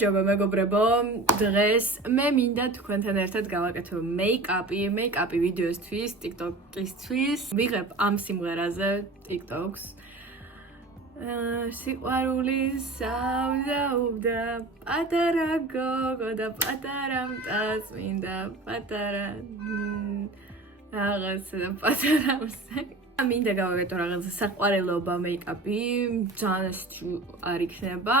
გამარჯობა მეგობრებო, დღეს მე მინდა თქვენთან ერთად გავაკეთო მეიკაპი ვიდეოსთვის, TikTok-ისთვის. ვიღებ ამ სიმღერაზე TikTok-ს. სიყვარული საუზაუბრა, პატარა გოგო და პატარა მტაც მინდა, პატარა რაღაცა და პატარა მსე. მინდა გავაკეთო რაღაცა საყვარელობა მეიკაპი, ძალიან არ იქნება.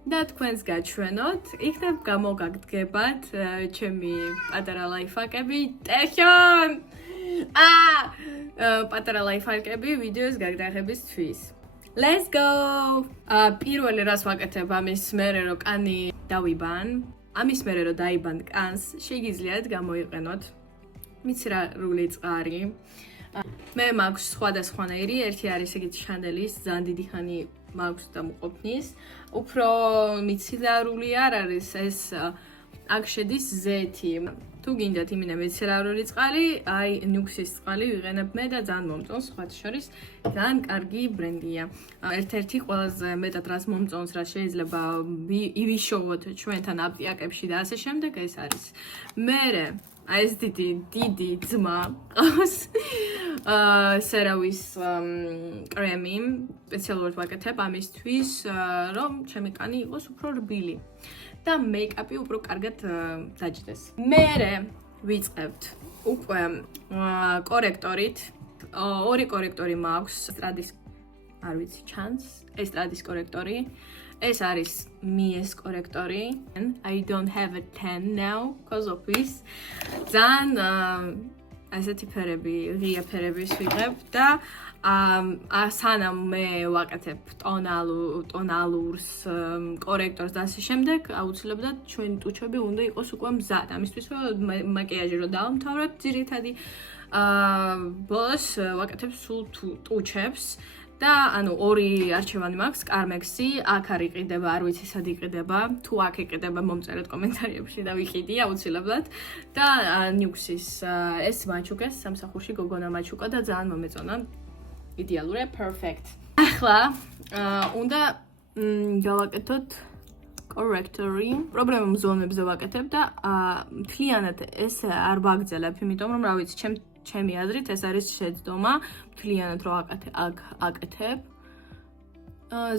და თქვენს გაჩვენოთ, იქნებ გამოგაგდგებათ ჩემი პატარა ლაიფჰაკები, ტექონ! პატარა ლაიფჰაკები ვიდეოს გაგდაღებისთვის. Let's go! პირველი რას ვაკეთებ ამის მერე რომ კანი დავიბან, ამის მერე რომ დაიბან კანს, შეგიძლიათ გამოიყენოთ მიცრალური წყარი. მე მაქვს სხვადასხვანაირი, ერთი არის ეგეთი შანელის, ძალიან დიდი ხანი მაქვს დამუყოფნის. უფრო მიცრალური არ არის ეს აქ შედის ზეთი. თუ გინდათ იმინე მიცრალური წყალი, აი ნიუქსის წყალი ვიყენებ მე და ძალიან მომწონს, სხვათა შორის ძალიან კარგი ბრენდია. ერთ-ერთი ყველაზე მეტად რას მომწონს, რაც შეიძლება ივიშოვოთ ჩვენთან აპტიაკებში და ასე შემდეგ, ეს არის. მერე აი ეს დიდი ძმა ყავს სერავის კრემი, სპეციალურად ვაკეთებ ამისთვის, რომ ჩემი კანი იყოს უფრო რბილი და მეიკაპი უფრო კარგად დაჯდეს. მერე ვიწყებთ უკვე კორექტორით. ორი კორექტორი მაქვს, ესტრადის, არ ვიცი ჩანს, ესტრადის კორექტორი. ეს არის მიეს კორექტორი. I don't have a tan now because of this. ძალიან ასეთი ფერები, ღია ფერების ვიღებ და სანამ მე ვაკეთებ ტონალურს, კორექტორს და ასე შემდეგ, აუცილებლად ჩვენი ტუჩები უნდა იყოს უკვე მზად. ამისთვის რომ მაკიაჟი რომ დავამთავროთ, ძირითადი ბოლოს ვაკეთებ სულ ტუჩებს. და ანუ ორი არჩევანი მაქვს, Carmex-ი, აქ არ იყიდება, არ ვიცი სად იყიდება, თუ აქ იყიდება მომწერეთ კომენტარებში და ვიყიდი აუცილებლად. და ნიუქსის ეს მაჩუკეს სამსახურში გოგონა მაჩუკა და ძალიან მომეწონა. იდეალურია, perfect. ახლა უნდა გავაკეთოთ correctory. პრობლემამ ზონებზე ვაკეთებ და მთლიანად ესე არ ვაგრძელებ, იმიტომ რომ რა ვიცი, ჩემი აზრით ეს არის შეცდომა, მთლიანად რომ აკეთებ.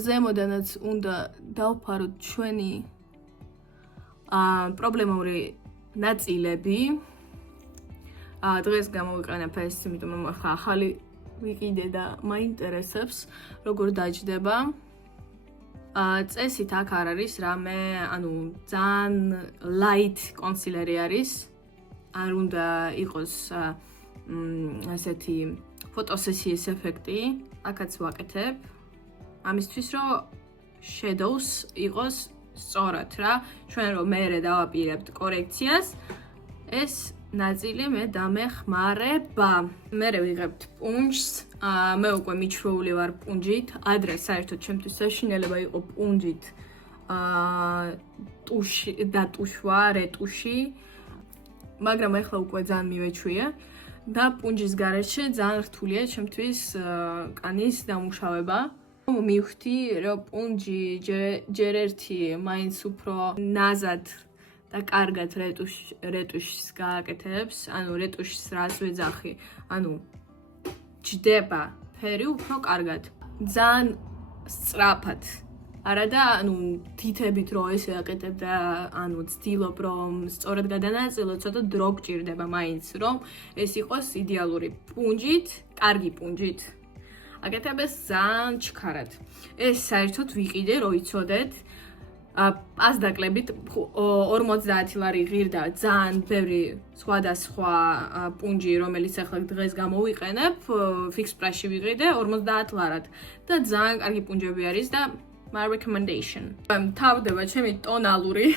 ზემოდანაც უნდა დავფაროთ ჩვენი პრობლემური ნაწილები. დღეს გამოვიყენებ ეს, იმიტომ რომ ახალი ვიყიდე და მაინტერესებს, როგორ დაჯდება. წესით აქ არ არის რამე, ანუ ძალიან light კონსილერი არის. არ უნდა იყოს ასეთი ფოტოსესიის ეფექტი, აქაც ვაკეთებ. ამისთვის რომ shadows იყოს სწორად რა, ჩვენ რომ მერე დავაპირებთ კორექციას, ეს ნაწილი მე დამეხმარება. მერე ვიღებთ პუნჯს, მე უკვე მიჩვეული ვარ პუნჯით, ადრე საერთოდ ჩემთვის საშინელება იყო პუნჯით ტუში და ტუშვა, რეტუში, მაგრამ ახლა უკვე ძალიან მივეჩვია. და პუნჯის გარეშე ძალიან რთულია ჩემთვის კანის დამუშავება. მივხვდი რომ პუნჯი ჯერ ერთი მაინც უფრო ნაზად და კარგად რეტუშს გააკეთებს, ანუ რეტუშს რას ვეძახი, ანუ ჯდება ფერი უფრო კარგად. ძალიან სწრაფად. არა და ანუ თითებით რომ ესე აკეთებ და ანუ ვცდილობ რომ სწორად გადანაწილო, ცოტა დრო გჭირდება მაინც რომ ეს იყოს იდეალური პუნჯით, კარგი პუნჯით. აკეთებ ეს ძალიან ჩქარად. ეს საერთოდ ვიყიდე რომ იცოდეთ. პასდაკლებით 50 ლარი ღირდა ძალიან ბევრი სხვადასხვა პუნჯი, რომელიც ახლა დღეს გამოვიყენებ, fix price-ში ვიყიდე 50 ლარად და ძალიან კარგი პუნჯები არის და my recommendation. თავდება ჩემი ტონალური.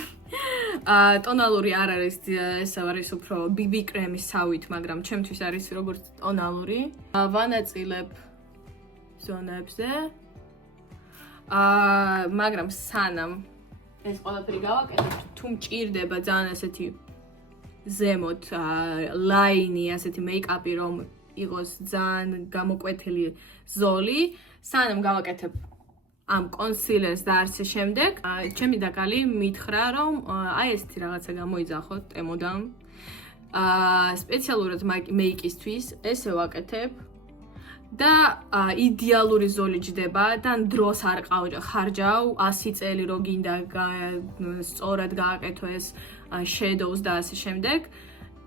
ტონალური არ არის, ეს არის უფრო BB კრემის სავით, მაგრამ ჩემთვის არის როგორც ტონალური. ვანაწილებ ზონებზე. მაგრამ სანამ ეს ყველაფერი გავაკეთებ, თუ მჭირდება ძალიან ასეთი ზემოთ ლაინი, ასეთი მეიკაპი, რომ იყოს ძალიან გამოკვეთილი ზოლი, სანამ გავაკეთებ ამ კონსილერს და ასე შემდეგ. ჩემი დაკალი მითხრა, რომ აი ესეთი რაღაცა გამოიძახოთ ტემოდან. სპეციალურად მეიკისთვის ესე ვაკეთებ და იდეალური ზოლი ჯდება და დროს არ ხარჯავ 100 წელი რო გინდა სწორად გააკეთო ეს shadows და ასე შემდეგ.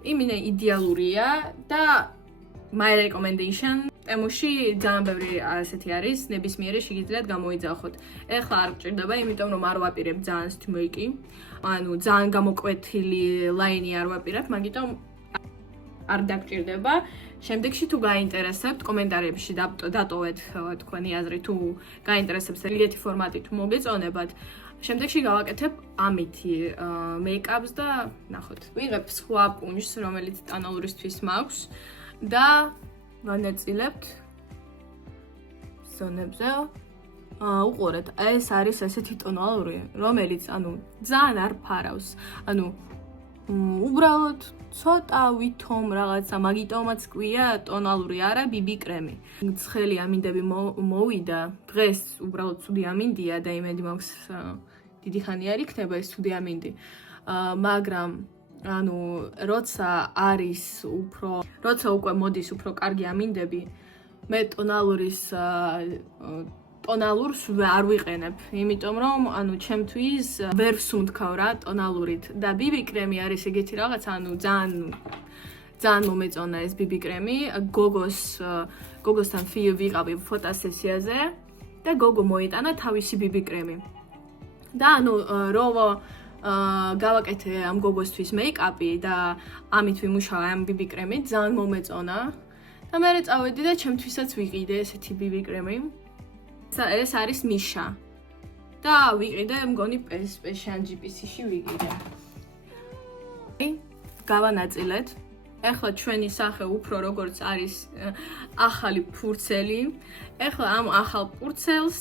იმინე იდეალურია და my recommendation ტემოში ძალიან ბევრი ასეთი არის, ნებისმიერი შეგიძლიათ გამოიძახოთ. ეხლა არ გჭირდება, იმიტომ რომ არ ვაპირებ ძალიან სტიმეიკი. ანუ ძალიან გამოკვეთილი ლაინი არ ვაპირებ, მაგიტომ არ დაგჭირდება. შემდეგში თუ გაინტერესებთ, კომენტარებში დატოვეთ თქვენი აზრი, თუ გაინტერესებს ეგეთი ფორმატი თუ მოგეწონებათ. შემდეგში გავაკეთებ ამითი მეიკაპს და ნახოთ. ვიღებ სხვა პუნჯს, რომელიც ტონალურისთვის მაქვს და ვანაწილებთ ზონებზე. უყურეთ, ეს არის ესეთი ტონალური, რომელიც ძალიან არ ფარავს. უბრალოდ ცოტა ვითომ რაღაცა, მაგიტომაც კვია ტონალური არა BB კრემი. ცხელი ამინდები მოვიდა. დღეს უბრალოდ ცუდი ამინდია და იმედი მაქვს დიდი ხანი არ იქნება ეს ცუდი ამინდი. მაგრამ როცა უკვე მოდის უფრო კარგი ამინდები, მე ტონალურს არ ვიყენებ, იმიტომ რომ ჩემთვის ვერ ვსუნთქავ რა ტონალურით და BB კრემი არის ეგეთი რაღაც, ძალიან მომეწონა ეს BB კრემი. გოგოსთან ვიყავი ფოტოსესიაზე და გოგო მოიტანა თავისი BB კრემი. და გავაკეთე ამ გოგოსთვის მეიკაპი და ამით ვიმუშავა ამ BB კრემით, ძალიან მომეწონა. და მე წავედი და ჩემთვისაც ვიყიდე ესეთი BB კრემი. ეს არის მიშა. და ვიყიდე, მგონი PSP-შენ GPC-ში ვიყიდე. გავანაწილეთ. ეხლა ჩვენი სახე უფრო როგორც არის ახალი ფურცელი. ეხლა ამ ახალ ფურცელს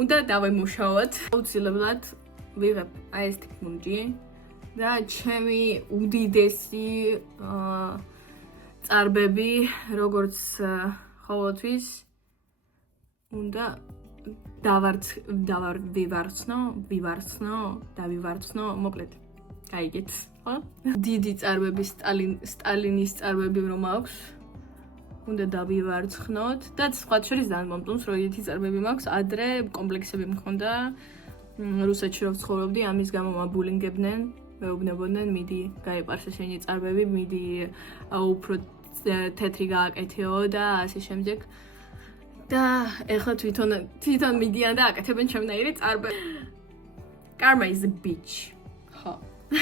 უნდა დავემუშავოთ. აუცილებლად ვიღებ აი ეს პუნჯი და ჩემი უდიდესი წარბები, როგორც ყოველთვის უნდა დავივარცნო, მოკლედ, გაიგეთ, ხო? დიდი წარბები, სტალინის წარბები რომ აქვს, უნდა დავივარცხნოთ და სხვა შორის ძალიან მომწონს, რომ ისეთი წარბები მაქვს, ადრე კომპლექსები მქონდა, რუსეთში რო ვცხოვრობდი, ამის გამო მაბულინგებდნენ, მეუბნებოდნენ, მიდი, გაიყვარს შენი წარბები, მიდი უფრო თეთრი გააკეთეო და ასე შემდეგ. და ეხლა თვითონ მიდიან და აკეთებენ ჩემნაირი წარბები. Karma is a bitch. ხო.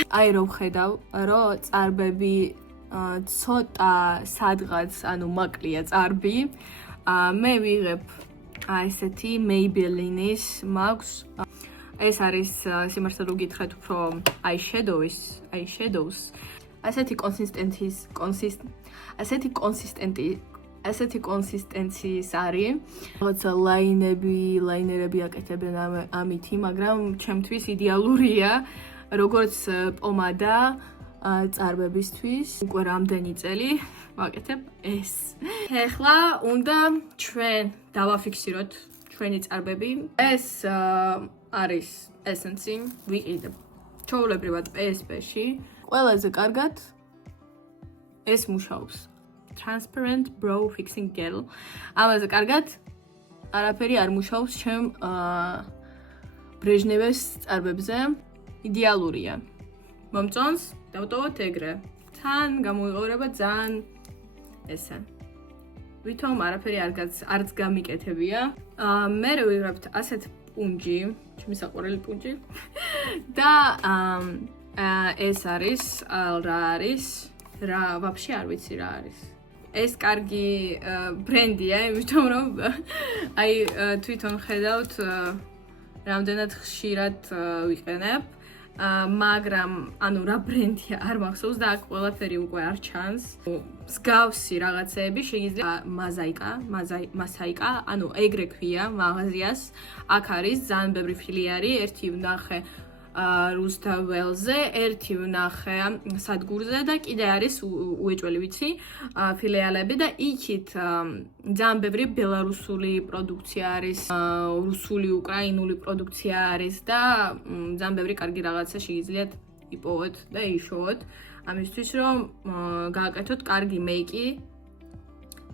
აი რო ვხედავ, რომ წარბები ცოტა სადღაც, მაკლია წარბი. მე ვიღებ ესეთი Maybelline-ის მაქვს. ეს არის სიმართლე გითხრათ უფრო eyeshadows. ასეთი კონსისტენციის არის. რაღაცა ლაინერები აკეთებენ ამითი, მაგრამ ჩემთვის იდეალურია, როგორც პომადა წარბებისთვის. უკვე რამდენი წელი ვაკეთებ ეს. ეხლა უნდა ჩვენ დავაფიქსიროთ ჩვენი წარბები. ეს არის ესენსი, ვიყიდებ ჩვეულებრივად PSP-ში. ყველაზე კარგად ეს მუშაობს. Transparent Brow Fixing Gel. ამაზე კარგად არაფერი არ მუშაობს ჩემ ბრეჟნევეს წარბებზე. იდეალურია. მომწონს? დავტოვოთ ეგრე. თან გამოიყურება ძალიან ესე. ვითომ არაფერი არც გამიკეთებია. მე ვიღებთ ასეთ პუნჯი, ჩემი საყვარელი პუნჯი. და ეს არის რა არის? რა ვაფშე არ ვიცი რა არის. ეს კარგი ბრენდია, იმიტომ რომ აი თვითონ ხედავთ რამდენად ხშირად ვიყენებ, მაგრამ რა ბრენდია არ მახსოვს და აქ ყველაფერი უკვე არ ჩანს. მსგავსი რაღაცეები შეიძლება მასაიკა, ეგრე ქვია მაღაზიას. აქ არის ძალიან ბევრი ფილიარი, ერთი ვნახე რუსთა ველზე, ერთი ვნახე სადგურზე და კიდე არის უეჭველი ვიცი ფილიალები და იქით ძალიან ბევრი ბელარუსული პროდუქცია არის, რუსული, უკრაინული პროდუქცია არის და ძალიან ბევრი კარგი რაღაცა შეგიძლიათ იპოვოთ და იშოვოთ ამისთვის რომ გააკეთოთ კარგი მეიკი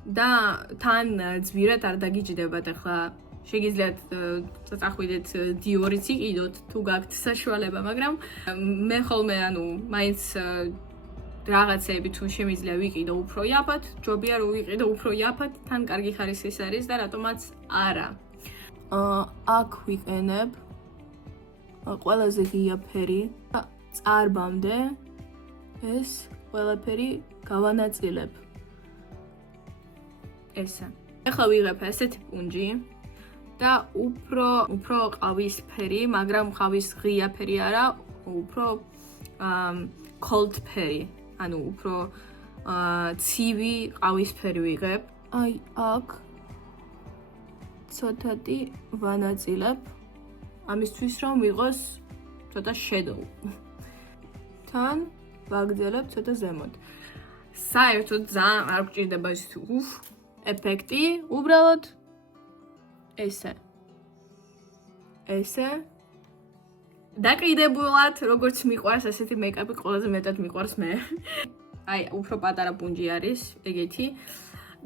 და თან ძვირად არ დაგიჯდებათ ახლა შეგიძლიათ წახვიდეთ დიორიც იყიდოთ თუ გაქვთ საშუალება, მაგრამ მე ხოლმე მაინც რაღაცეები თუ შემიძლია ვიყიდო უფრო იაფად, ჯობია რომ ვიყიდო უფრო იაფად, თან კარგი ხარისხის არის და რატომაც არა. აქ ვიყენებ ყველაზე ღია ფერი, წარბამდე ეს ყველაფერი გავანაწილებ. ესა. ეხლა ვიღებ ესეთი პუნჯი და უფრო ყავისფერი, მაგრამ ყავის ღია ფერი არა, უფრო cold ფერი, ანუ უფრო ცივი ყავისფერი ვიღებ. აი აქ ცოტათი ვანაწილებ, ამისთვის რომ ვიღოს ცოტა shadow. თან ვაგრძელებ ცოტა ზემოთ. საერთოდ ძალიან არ გვჭირდება ის ეფექტი, უბრალოდ ესე დაკიდებულად როგორც მიყვარს ასეთი მეიკაპი ყველაზე მეტად მიყვარს მე. აი უფრო პატარა პუნჯი არის ეგეთი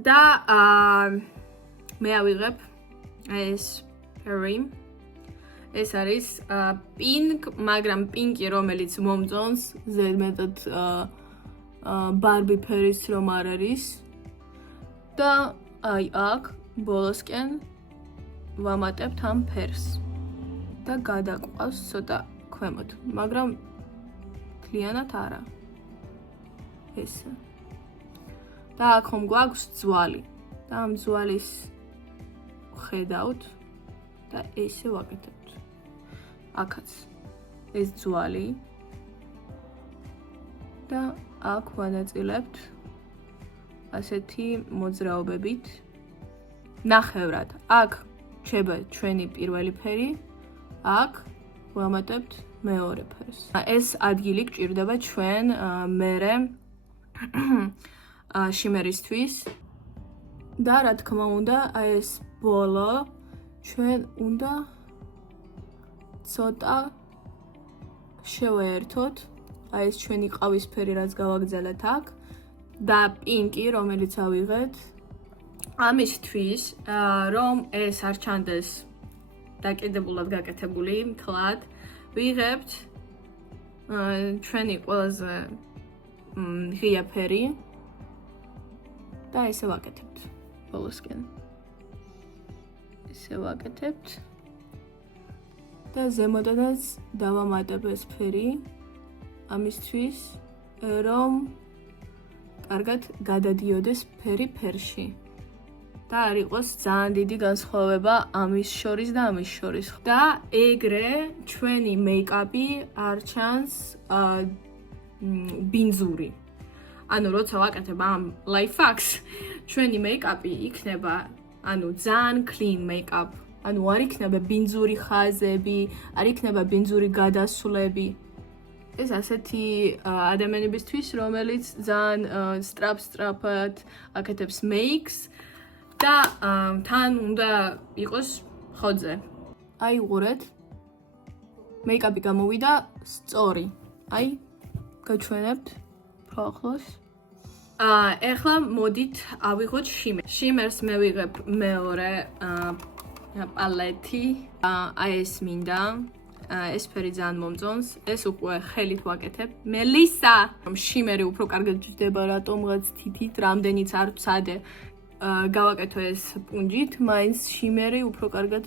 და მე ავიღებ ეს ფერი. ეს არის პინკ, მაგრამ პინკი რომელიც მომწონს ზედმეტად ბარბი ფერის რომ არ არის და აი აქ ბოლოსკენ ვამატებთ ამ ფერს და გადაყვავს ცოტა ქვემოთ, მაგრამ მთლიანად არა. ესე. და აქ ხომ გვაქვს ძვალი და ამ ძვალის ხედავთ და ესე ვაკეთებთ. აქაც ეს ძვალი და აქ ვანაწილებთ ასეთი მოძრაობებით. ნახევრად. აქ ჩება ჩვენი პირველი ფერი, აქ ვამატებთ მეორე ფერს. ეს ადგილი გჭირდება ჩვენ მერე შიმერისთვის და რა თქმა უნდა, აი ეს ბოლო ჩვენ უნდა ცოტა შევაერთოთ. აი ეს ჩვენი ყავისფერი რაც გავაგრძელეთ აქ და პინკი რომელიც ავიღეთ ამისთვის რომ ეს არ ჩანდეს დაკიდებულად გაკეთებული მთლად ვიღებთ ჩვენი ყველაზე ღია ფერი და ესე ვაკეთებთ ბოლოსკენ. ესე ვაკეთებთ და ზემოდანაც დავამატებ ეს ფერი ამისთვის რომ კარგად გადადიოდეს ფერი ფერში. და არ იყოს ძალიან დიდი განსხვავება ამის შორის და ამის შორის. და ეგრე ჩვენი მეიკაპი არ ჩანს ბინძური. ანუ როცა ვაკეთებ ამ life hacks, ჩვენი მეიკაპი იქნება ძალიან clean makeup. ანუ არ იქნება ბინძური ხაზები, არ იქნება ბინძური გადასვლები. ეს ასეთი ადამიანებისთვის, რომელიც ძალიან სწრაფად აკეთებს makes და თან უნდა იყოს ხოძე. აიღურეთ. მეიკაპი გამოვიდა სწორი. აი, გაჩვენებთ ახლოს. ეხლა მოდით ავიღოთ შიმერს. შიმერს მე ვიღებ მეორე პალეტი. აი ეს მინდა. ეს ფერი ძალიან მომწონს. ეს უკვე ხელით ვაკეთებ. მელისა, შიმერი უფრო კარგად ჯდება რატომღაც თითით, რამდენიც არ ვცადე. გავაკეთო ეს პუნჯით, მაინც შიმერი უფრო კარგად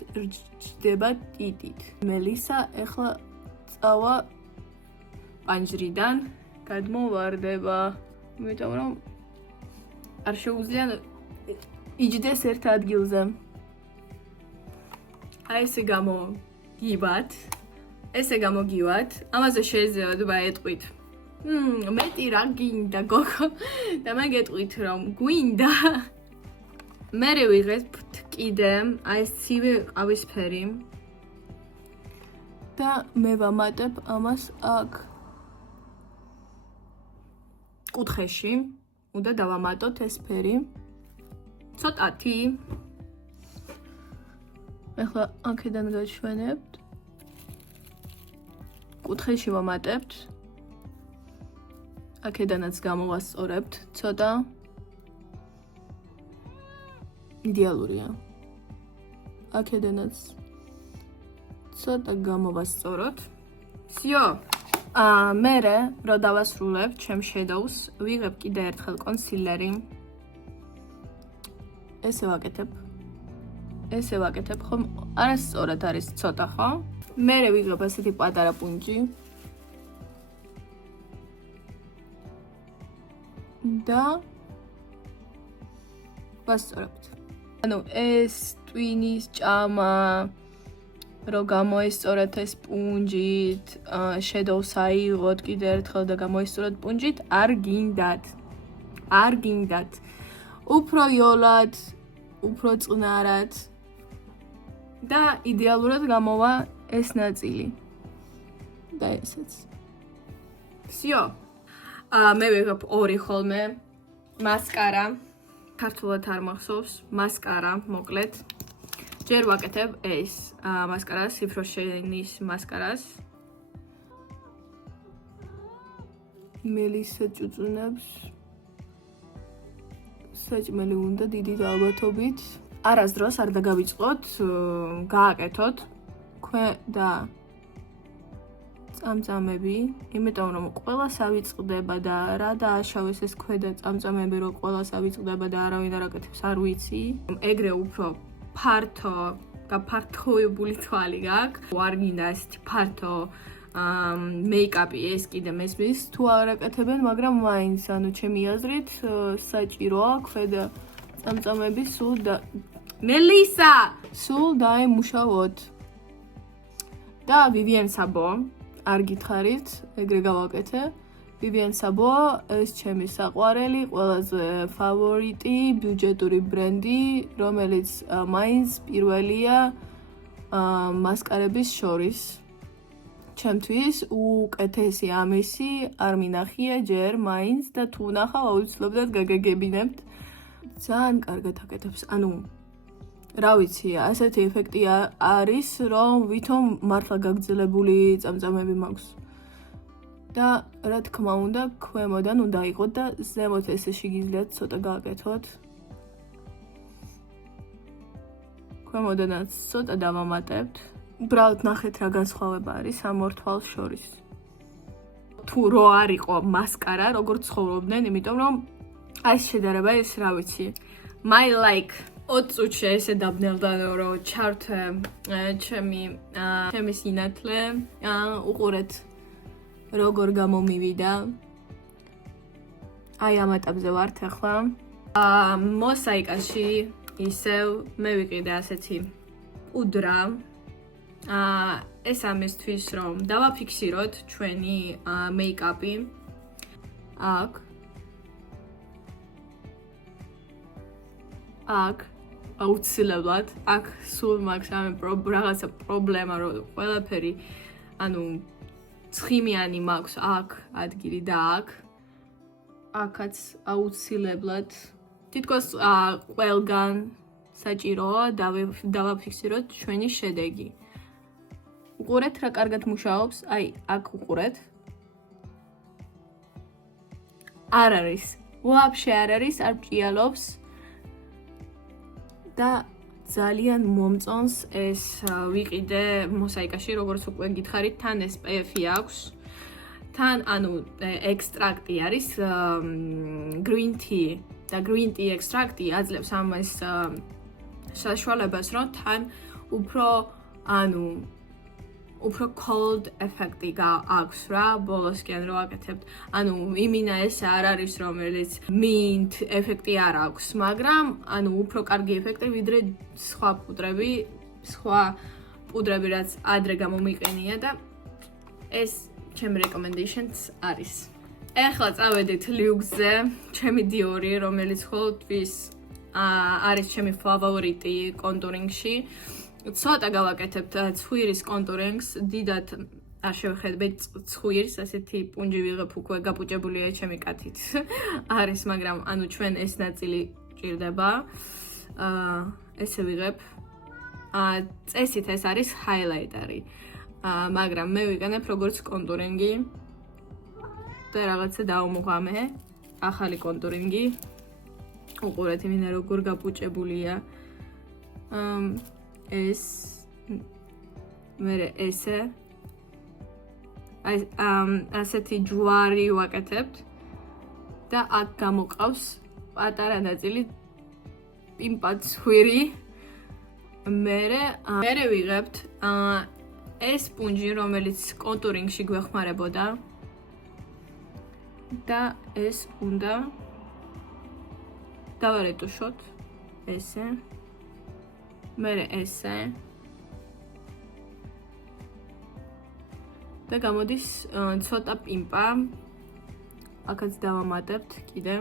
ჯდება ტიტით. მელისა, ეხლა წავა პანჯრიდან, გადმოვარდება. იმიტომ რომ არ შეუძლია იჯდეს ერთ ადგილზე. აი ესე გამოგივათ. ესე გამოგივათ. ამაზე შეიძლება ეტყვით. მეტი რა გინდა გოგო და მე გეტყვით რომ გვინდა. მე ვიღებთ კიდე აი ეს ცივი ყავისფერი და მე ვამატებ ამას აქ კუთხეში. უნდა დავამატოთ ეს ფერი. ცოტათი. ახლა აქედან გაჩვენებთ. კუთხეში ვამატებთ. აქედანაც გამოვასწორებთ ცოტა. იდეალურია. აქედანაც ცოტა გამოვასწოროთ. всё. მერე რო დავასრულებ ჩემ shadows, ვიღებ კიდე ერთხელ კონსილერი. ესე ვაკეთებ, ხომ? არასწორად არის ცოტა, ხო? მერე ვიღებ ასეთი პატარა პუნჯი. და ვასწორებთ. ანუ ეს ტვინის ჭამა რო გამოესწორეთ ეს პუნჯით, shadows აიღოთ კიდე ერთხელ და გამოესწოროთ პუნჯით, არ გინდათ. უფრო იოლად, უფრო წყნარად და იდეალურად გამოვა ეს ნაწილი. და ესეც. всё. მე ვიღებ ორი ხოლმე მასკარა. ქართულად არ მახსოვს, მასკარა, მოკლედ. ჯერ ვაკეთებ ეს მასკარას, სიფროშენის მასკარას. მელისა ჭუწუნებს. საჭმელი უნდა დიდი ალბათობით. არასდროს არ დაგავიწყოთ, გააკეთოთ და წამწამები, იმიტომ რომ ყველას ავიწყდება და რა დააშავეს ეს ქვედა წამწამები, რომ ყველას ავიწყდება და არავინ არ აკეთებს, არ ვიცი. ეგრე უფრო ფართო, გაფართოებული თვალი გაქვს. არ გინდა ესეთი ფართო მეიკაპი ეს კიდე მესმის თუ არ აკეთებენ, მაგრამ მაინც, ანუ ჩემი აზრით, საჭიროა ქვედა წამწამები სულ და მელისა, სულ დაემუშავოთ. და Vivienne Sabo, არ გითხარით, ეგრე გავაკეთე. Vivienne Sabo, ეს ჩემი საყვარელი, ყველაზე ფავორიტი, ბიუჯეტური ბრენდი, რომელიც მაინც პირველია მასკარების შორის. ჩემთვის უკეთესი ამისი არ მინახია ჯერ მაინც და თუ ვნახავ აუცილებლად გაგეგებინებთ. ძალიან კარგად აკეთებს. ანუ რა ვიცი, ასეთი ეფექტი არის, რომ ვითომ მართლა გაგრძელებული წამწამები მაქვს. და რა თქმა უნდა, ქვემოდან უნდა იყოთ და ზემოთ ესე შეგიძლიათ ცოტა გააკეთოთ. ქვემოდანაც ცოტა დავამატებთ. უბრალოდ ნახეთ რა განსხვავება არის ამ ორ თვალს შორის. თუ რო არ იყო მასკარა, როგორ ცხოვრობდნენ, იმიტომ რომ ეს შედარება ეს რა ვიცი. My like 20 წუთში ესე დაბნელდა რომ ჩართე ჩემი სინათლე, უყურეთ როგორ გამომივიდა. აი ამ ეტაპზე ვართ ახლა. მოსაიკაში ისევ მე ვიყიდე ასეთი პუდრა. ეს ამისთვის რომ დავაფიქსიროთ ჩვენი მეიკაპი. აქ აუცილებლად აქ სულ მაქვს ამ რაღაცა პრობლემა რომ ყველაფერი ანუ ცხიმიანი მაქვს აქ ადგილი და აქაც აუცილებლად თითქოს ყველგან საჭიროა დავაფიქსიროთ ჩვენი შედეგი. უყურეთ რა კარგად მუშაობს, აი აქ უყურეთ. არ არის, ვაფშე არ არის, არ ბრჭიალობს. და ძალიან მომწონს ეს ვიყიდე მოსაიკაში, როგორც უკვე გითხარით, თან SPF-ი აქვს. თან ანუ ექსტრაქტი არის green tea და green tea ექსტრაქტი აძლევს ამას საშუალებას, რომ თან უფრო cold ეფექტი აქვს რა, ბოლოსკენ რო აკეთებთ. ანუ იმინა ეს არ არის რომელიც mint ეფექტი არ აქვს, მაგრამ ანუ უფრო კარგი ეფექტი ვიდრე სხვა პუდრები რაც ადრე გამომიყენია და ეს ჩემი recommendation-ს არის. ეხლა წავედით Luxe-ზე, ჩემი Dior-ი, რომელიც ყოველთვის არის ჩემი ფავორიტი კონტურინგში. ცოტა გავაკეთებთ ცხვირის კონტურინგს, დიდად არ შევხედეთ ცხვირს, ასეთი პუნჯი ვიღებ უკვე გაპუჭებულია ჩემი კათით. არის, მაგრამ ანუ ჩვენ ეს ნაწილი ჭირდება. ესე ვიღებ. წესით ეს არის ჰაილაიტერი. მაგრამ მე ვიყენებ როგორც კონტურინგი. და რაღაცა დავმოღამე, ახალი კონტურინგი. უყურეთ, იმენა როგორ გაპუჭებულია. ეს მე ესე ასეთი ჯვარი ვაკეთებთ და აქ გამოყავს პატარა ნაწილი პიმპად ცხვირი. მე ვიღებთ ეს პუნჯი, რომელიც კონტურინგში გვეხმარებოდა და ეს უნდა დავარეტუშოთ ესე. მე ესე და გამოდის ცოტა პიმპა. აქაც დავამატებთ კიდე.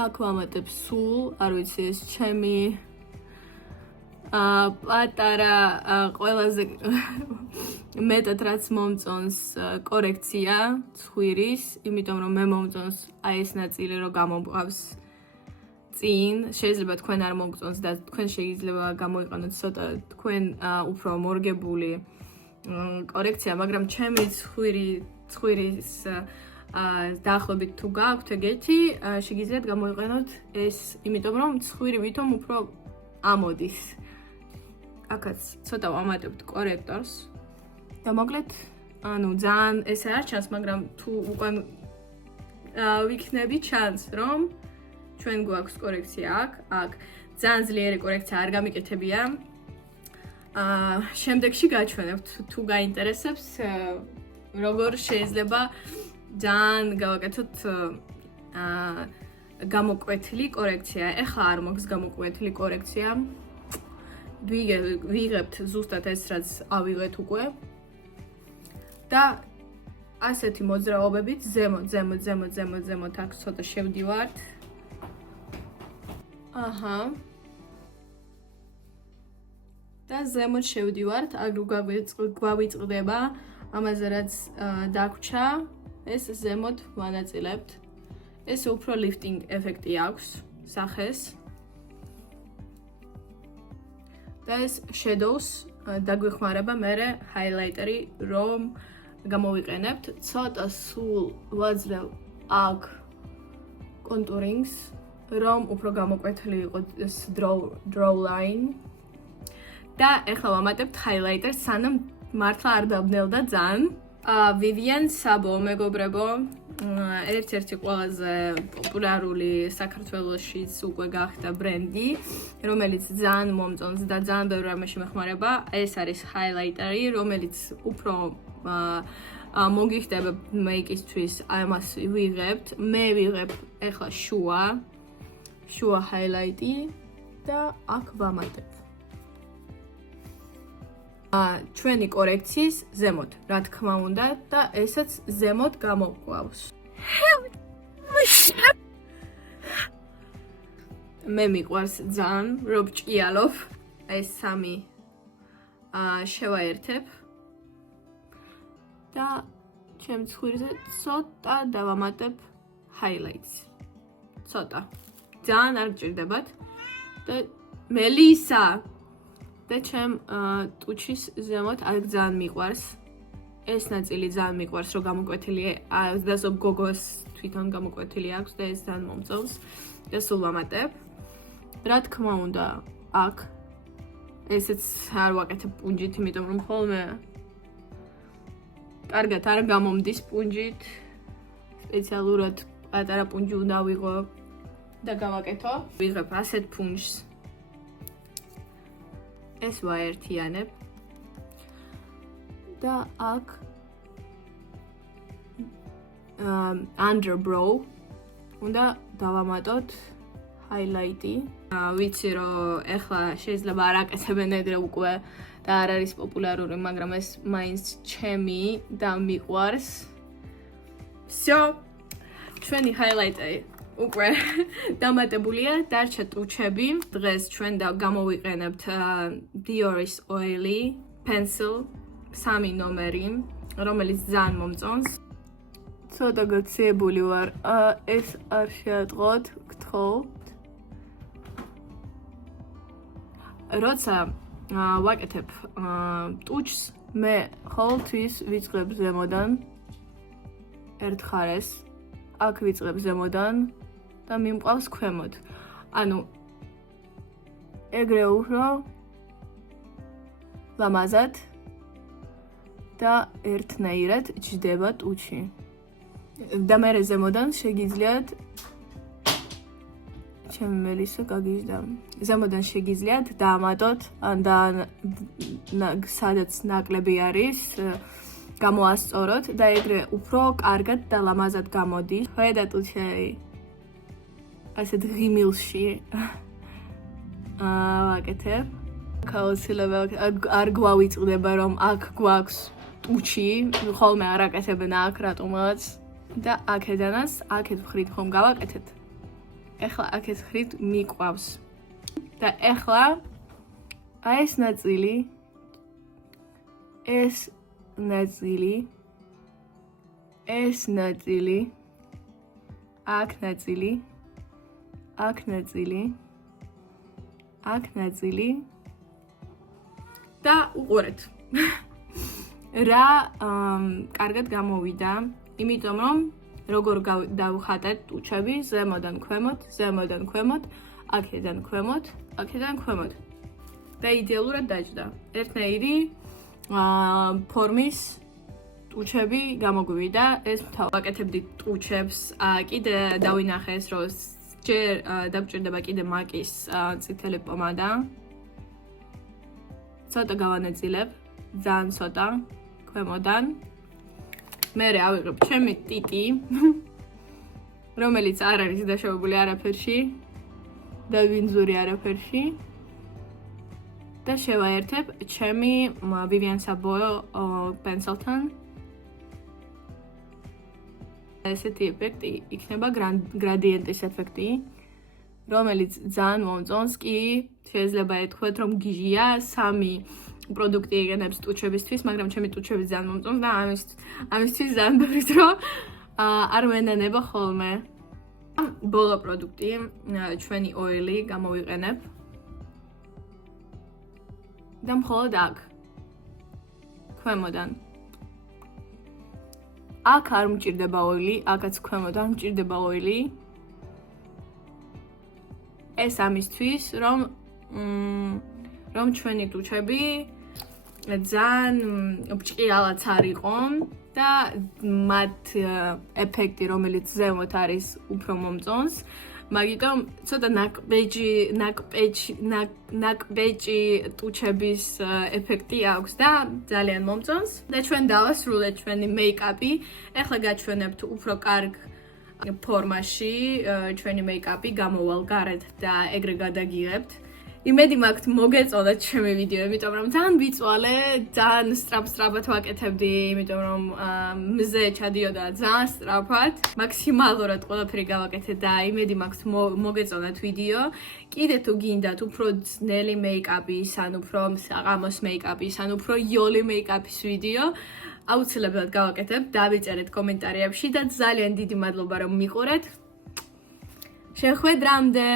აქ ვამატებ სულ, არ ვიცი, ეს ჩემი პატარა ყველაზე მეტად რაც მომწონს კორექცია ცხვირის, იმიტომ რომ მე მომწონს აი ეს ნაწილი რომ გამომყავს წინ, შეიძლება თქვენ არ მოგწონს და თქვენ შეიძლება გამოიყენოთ ცოტა თქვენ უფრო მორგებული კორექცია, მაგრამ ჩემი ცხვირის დაახლოებით თუ გაქვთ ეგეთი, შეგიძლიათ გამოიყენოთ ეს, იმიტომ რომ ცხვირი ვითომ უფრო ამოდის. აქაც ცოტა ვამატებთ კორექტორს და მოკლედ, ანუ ძალიან ეს არ ჩანს, მაგრამ თუ უკან ვიქნები ჩანს, რომ ჩვენ გვაქვს კორექცია აქ ძალიან ძლიერი კორექცია არ გამიკეთებია. შემდეგში გაჩვენებთ თუ გაინტერესებს როგორ შეიძლება ძალიან გავაკეთოთ გამოკვეთილი კორექცია. ეხლა არ მოქვს გამოკვეთილი კორექცია. ვიღებთ ზუსტად ეს რაც ავიღეთ უკვე. და ასეთი მოძრაობებით ზემოთ აქ ცოტა შევდივართ. და ზემოთ შევდივართ, აგრუ გვავიწყდება ამაზე რაც დაგვრჩა, ეს ზემოთ ვანაწილებთ. ეს უფრო lifting ეფექტი აქვს სახეს. და ეს shadows დაგვეხმარება მერე highlighter-ი რომ გამოვიყენებთ. ცოტა სულ ვაძლევ აქ contourings რომ უფრო გამოკვეთილი იყოს ეს draw line. და ეხლა ვამატებთ highlighter სანამ მართლა არ დაბნელდა ძალიან. Vivian Sabo მეგობრებო, ერთ-ერთი ყველაზე პოპულარული საქართველოშიც უკვე გახდა ბრენდი, რომელიც ძალიან მომწონს და ძალიან ბევრ რამეში მეხმარება. ეს არის highlighter-ი, რომელიც უფრო მოგიხდება make-ისთვის, ამას ვიღებთ. მე ვიღებ ეხლა შუა highlight-ი და აქ ვამატებ. ჩვენი კორექციის ზემოთ, რა თქმა უნდა, და ესაც ზემოთ გამოყვავს. მე მიყვარს ძალიან, რომ ჭკიალობ, ეს სამი შევაერთებ და ჩემ ცხვირზე ცოტა დავამატებ highlights. ცოტა. ძალიან არ გჭირდებათ და მელისა და ჩემ ტუჩის ზემოთ აქ ძალიან მიყვარს. ეს ნაწილი ძალიან მიყვარს, რომ გამოკვეთილია, და ზოგ გოგოს თვითონ გამოკვეთილი აქვს და ეს ძალიან მომწონს. და სულ ვამატებ. რა თქმა უნდა, აქ ესეც არ ვაკეთებ პუნჯით, იმიტომ რომ ხოლმე კარგად არ გამომდის პუნჯით. სპეციალურად პატარა პუნჯი უნდა ვიღო და გავაკეთო. ვიღებ ასეთ პუნჯს. ეს ვაერთიანებ და აქ underbrow უნდა დავამატოთ highlight-ი. ვიცი რომ ეხლა შეიძლება არ აკეთებენ ეგრე უკვე და არ არის პოპულარული, მაგრამ ეს მაინც ჩემი და მიყვარს. Всё, ჩვენი highlight-ი უკვე დამატებულია დარჩა ტუჩები. დღეს ჩვენ გამოვიყენებთ Dior-ის Oily Pencil 3 ნომერი, რომელიც ძალიან მომწონს. ცოტა გაციებული ვარ, ეს არ შეატყოთ, გთხოვთ. როცა ვაკეთებ ტუჩს, მე ყოველთვის ვიწყებ ზემოდან, ერთ ხარეს, აქ ვიწყებ ზემოდან და მიმყავს ქვემოთ. ანუ ეგრე უფრო ლამაზად და ერთნაირად ჯდება ტუჩი. და მე ზემოდან შეგიძლიათ ჩემი მელისო გაგიჟდა. ზემოდან შეგიძლიათ დაამატოთ და სადაც ნაკლები არის გამოასწოროთ და ეგრე უფრო კარგად და ლამაზად გამოდის. ხედა ტუჩი ასეთ ღიმილში ვაკეთებ. აუცილებლად არ გვავიწყდება რომ აქ გვაქვს ტუჩი, ხოლმე არ აკეთებენ აქ რატომაც და აქედანაც აქეთ ხრით ხომ გავაკეთეთ. ეხლა აქეთ ხრით მიყვავს. და ეხლა აი ეს ნაწილი ეს ნაწილი აქ ნაწილი აქ ნაწილი აქ ნაწილი და უყურეთ რა კარგად გამოვიდა, იმიტომ რომ როგორ დავხატეთ ტუჩები ზემოდან ქვემოთ, ზემოდან ქვემოთ, აქედან ქვემოთ, აქედან ქვემოთ და იდეალურად დაჯდა. ერთნაირი ფორმის ტუჩები გამოგვივიდა. ეს ვაკეთებდით ტუჩებს. კიდე დავინახე ეს რომ ჯერ დაგჭირდება კიდე მაკის წითელი პომადა. ცოტა გავანაწილებ, ძალიან ცოტა ქვემოდან. მერე ავიღებ ჩემი ტიტი, რომელიც არ არის დაშავებული არაფერში და ვინზური არაფერში და შევაერთებ ჩემი Vivian Sabo პენსელთან. ესეთი ეფექტი იქნება გრადიენტის ეფექტი, რომელიც ძალიან მომწონს კი შეიძლება ეთქვათ რომ გიჟია 3 პროდუქტი იგენებს ტუჩებისთვის, მაგრამ ჩემი ტუჩები ძალიან მომწონს და ამისთვის ძალიან ბევრი დრო არ მენანება ხოლმე. ბოლო პროდუქტი ჩვენი ოილი გამოვიყენებ და მხოლოდ აქ ქვემოდან. აქ არ მჭირდება ოილი, აქაც ქვემოდან მჭირდება ოილი. ეს ამისთვის რომ ჩვენი ტუჩები ძალიან ბრჭყიალაც არ იყონ და მათ ეფექტი რომელიც ზემოთ არის უფრო მომწონს. მაგიტომ ცოტა ნაკბეჭი ტუჩების ეფექტი აქვს და ძალიან მომწონს. და ჩვენ დავასრულეთ ჩვენი მეიკაპი. ეხლა გაჩვენებთ უფრო კარგ ფორმაში ჩვენი მეიკაპი, გამოვალ გარეთ და ეგრე გადაგიღებთ. იმედი მაქვს მოგეწონათ ჩემი ვიდეო, იმიტომ რომ ძალიან ვიწვალე, ძალიან სწრაფად ვაკეთებდი, იმიტომ რომ მზე ჩადიოდა ძალიან სწრაფად. მაქსიმალურად ყველაფერი გავაკეთე და იმედი მაქვს მოგეწონათ ვიდეო. კიდე თუ გინდათ უფრო ძნელი მეიკაპის, ან უფრო საღამოს მეიკაპის, ან უფრო იოლი მეიკაპის ვიდეო, აუცილებლად გავაკეთებ, დავიწერეთ კომენტარებში და ძალიან დიდი მადლობა რომ მიყურეთ. შეხვედრამდე.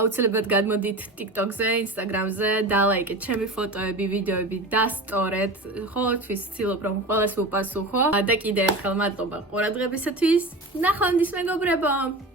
აუცილებლად გადმოდით TikTok-ზე, Instagram-ზე, დალაიკეთ ჩემი ფოტოები, ვიდეოები, დასტორეთ. ყოველთვის ვცდილობ რომ ყველას ვუპასუხო და კიდე ერთხელ მადლობა ყურადღებისათვის. ნახვამდის მეგობრებო!